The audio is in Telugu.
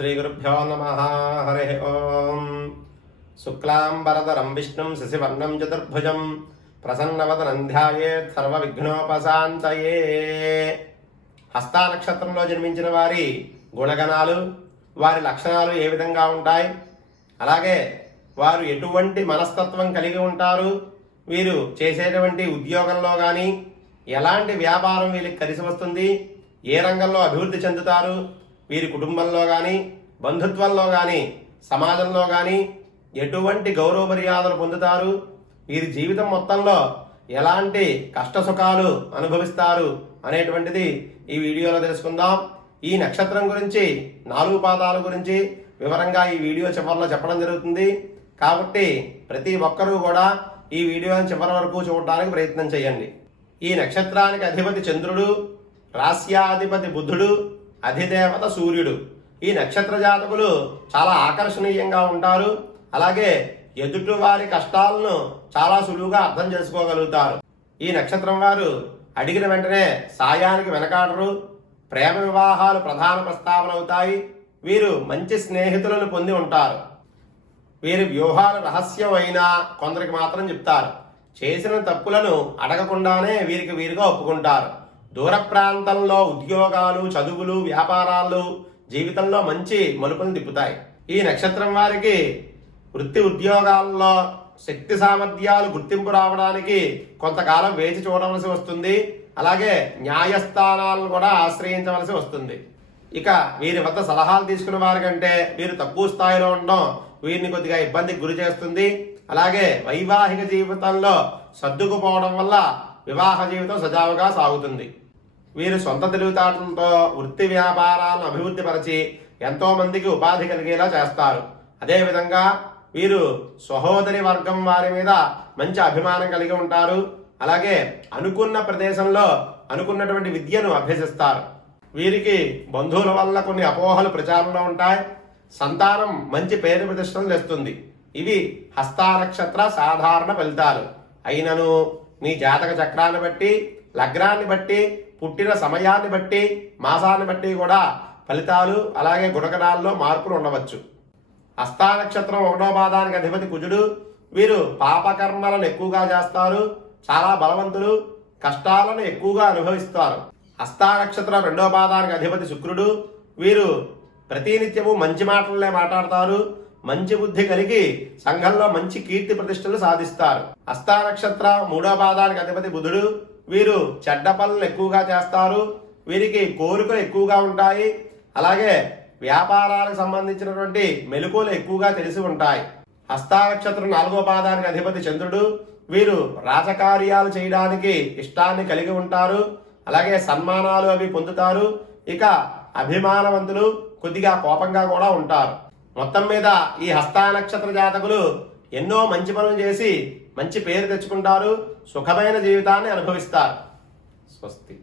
श्रीगुरुभ्यो नमः। हरि ओम। शुक्लांबरधरं विष्णुं शशिवर्णं चतुर्भुजं प्रसन्नवदनं ध्यायेत् सर्वविघ्नोपशान्तये। హస్తా నక్షత్రంలో జన్మించిన వారి గుణగణాలు, వారి లక్షణాలు ఏ విధంగా ఉంటాయి, అలాగే వారు ఎటువంటి మనస్తత్వం కలిగి ఉంటారు, వీరు చేసేటువంటి ఉద్యోగంలో కానీ ఎలాంటి వ్యాపారం వీరికి కలిసి వస్తుంది, ఏ రంగంలో అభివృద్ధి చెందుతారు, వీరి కుటుంబంలో కానీ బంధుత్వంలో కానీ సమాజంలో కానీ ఎటువంటి గౌరవ మర్యాదలు పొందుతారు, వీరి జీవితం మొత్తంలో ఎలాంటి కష్ట సుఖాలు అనుభవిస్తారు అనేటువంటిది ఈ వీడియోలో తెలుసుకుందాం. ఈ నక్షత్రం గురించి 4 పాదాల గురించి వివరంగా ఈ వీడియో చివరిలో చెప్పడం జరుగుతుంది. కాబట్టి ప్రతి ఒక్కరూ కూడా ఈ వీడియోని చివరి వరకు చూడడానికి ప్రయత్నం చేయండి. ఈ నక్షత్రానికి అధిపతి చంద్రుడు, రాస్యాధిపతి బుధుడు, అధిదేవత సూర్యుడు. ఈ నక్షత్ర జాతకులు చాలా ఆకర్షణీయంగా ఉంటారు. అలాగే ఎదుటి వారి కష్టాలను చాలా సులువుగా అర్థం చేసుకోగలుగుతారు. ఈ నక్షత్రం వారు అడిగిన వెంటనే సాయానికి వెనకాడరు. ప్రేమ వివాహాలు ప్రధాన ప్రస్తావన అవుతాయి. వీరు మంచి స్నేహితులను పొంది ఉంటారు. వీరి వ్యూహాలు రహస్యం అయినా కొందరికి మాత్రం చెప్తారు. చేసిన తప్పులను అడగకుండానే వీరిగా ఒప్పుకుంటారు. దూర ప్రాంతంలో ఉద్యోగాలు, చదువులు, వ్యాపారాలు జీవితంలో మంచి మలుపులు తిప్పుతాయి. ఈ నక్షత్రం వారికి వృత్తి ఉద్యోగాల్లో శక్తి సామర్థ్యాలు గుర్తింపు రావడానికి కొంతకాలం వేచి చూడవలసి వస్తుంది. అలాగే న్యాయస్థానాలను కూడా ఆశ్రయించవలసి వస్తుంది. ఇక వీరి వద్ద సలహాలు తీసుకున్న వారి కంటే వీరు తక్కువ స్థాయిలో ఉండడం వీరిని కొద్దిగా ఇబ్బందికి గురి చేస్తుంది. అలాగే వైవాహిక జీవితంలో సర్దుకుపోవడం వల్ల వివాహ జీవితం సజావుగా సాగుతుంది. వీరు సొంత తెలివితేటలతో వృత్తి వ్యాపారాలను అభివృద్ధి పరిచి ఎంతో మందికి ఉపాధి కలిగేలా చేస్తారు. అదేవిధంగా వీరు సహోదరి వర్గం వారి మీద మంచి అభిమానం కలిగి ఉంటారు. అలాగే అనుకున్న ప్రదేశంలో అనుకున్నటువంటి విద్యను అభ్యసిస్తారు. వీరికి బంధువుల వల్ల కొన్ని అపోహలు ప్రచారంలో ఉంటాయి. సంతానం మంచి పేరు ప్రతిష్టలు తెస్తుంది. ఇవి హస్తా నక్షత్ర సాధారణ ఫలితాలు. అయినను మీ జాతక చక్రాన్ని బట్టి, లగ్నాన్ని బట్టి, పుట్టిన సమయాన్ని బట్టి, మాసాన్ని బట్టి కూడా ఫలితాలు అలాగే గుణగణాల్లో మార్పులు ఉండవచ్చు. హస్తా నక్షత్రం 1వ పాదానికి అధిపతి కుజుడు. వీరు పాపకర్మలను ఎక్కువగా చేస్తారు. చాలా బలవంతులు, కష్టాలను ఎక్కువగా అనుభవిస్తారు. హస్తా నక్షత్రం 2వ పాదానికి అధిపతి శుక్రుడు. వీరు ప్రతినిత్యము మంచి మాటలనే మాట్లాడతారు. మంచి బుద్ధి కలిగి సంఘంలో మంచి కీర్తి ప్రతిష్టలు సాధిస్తారు. హస్తా నక్షత్రం 3వ పాదానికి అధిపతి బుధుడు. వీరు చెడ్డ పనులను ఎక్కువగా చేస్తారు. వీరికి కోరికలు ఎక్కువగా ఉంటాయి. అలాగే వ్యాపారాలకు సంబంధించినటువంటి మెలకువలు ఎక్కువగా తెలిసి ఉంటాయి. హస్తా నక్షత్రం 4వ పాదానికి అధిపతి చంద్రుడు. వీరు రాజకార్యాలు చేయడానికి ఇష్టాన్ని కలిగి ఉంటారు. అలాగే సన్మానాలు అవి పొందుతారు. ఇక అభిమానవంతులు, కొద్దిగా కోపంగా కూడా ఉంటారు. మొత్తం మీద ఈ హస్తా నక్షత్ర జాతకులు ఎన్నో మంచి పనులు చేసి మంచి పేరు తెచ్చుకుంటారు. సుఖమైన జీవితాన్ని అనుభవిస్తారు. స్వస్తి.